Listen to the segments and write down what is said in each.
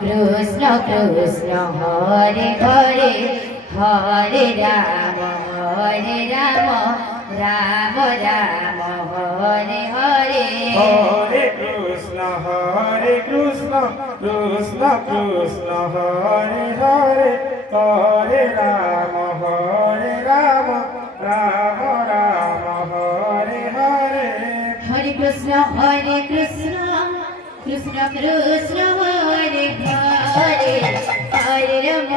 Krishna Krishna Hare Hare Hare Ram Ram Ram Hare Hare Hare Krishna Krishna Krishna Hare Hare Hare Ram Ram Ram Hare Hare Hare Krishna Krishna Krishna Krishna Hare Hare Hare Ram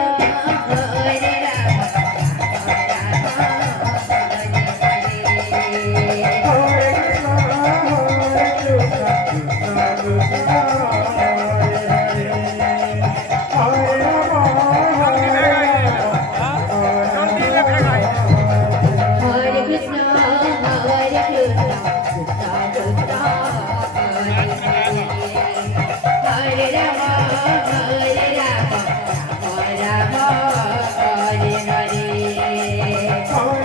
Hare Ram Hare Krishna Hare Ram Hare Ram Ram Hare Hare Hare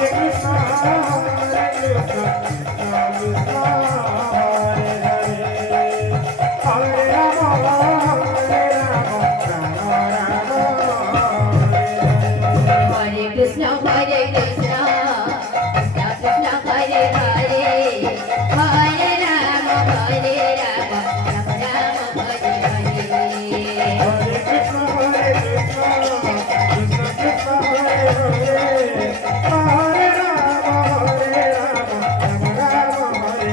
Krishna Krishna Krishna Hare Hare Hare Ram Ram Ram Hare Hare Hare Krishna Hare Krishna Krishna Hare Hare Hare Ram Ram Ram Hare Hare Hare Krishna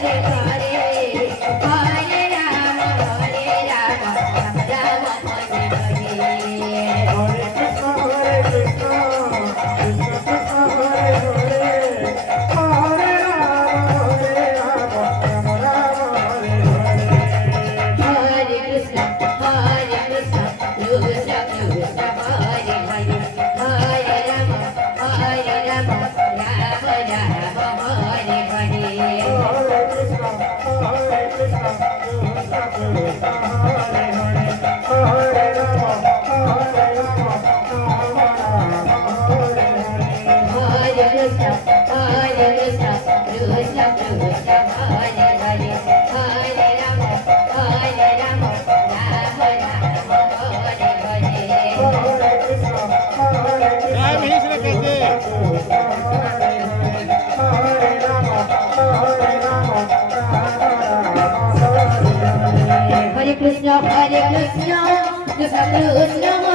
Krishna Krishna Krishna Hare Hare Hare Ram Ram Ram Hare Hare Hare Krishna Krishna Krishna Krishna Hare Hare Hare Ram Ram Ram Hare Hare Hare Krishna Krishna Krishna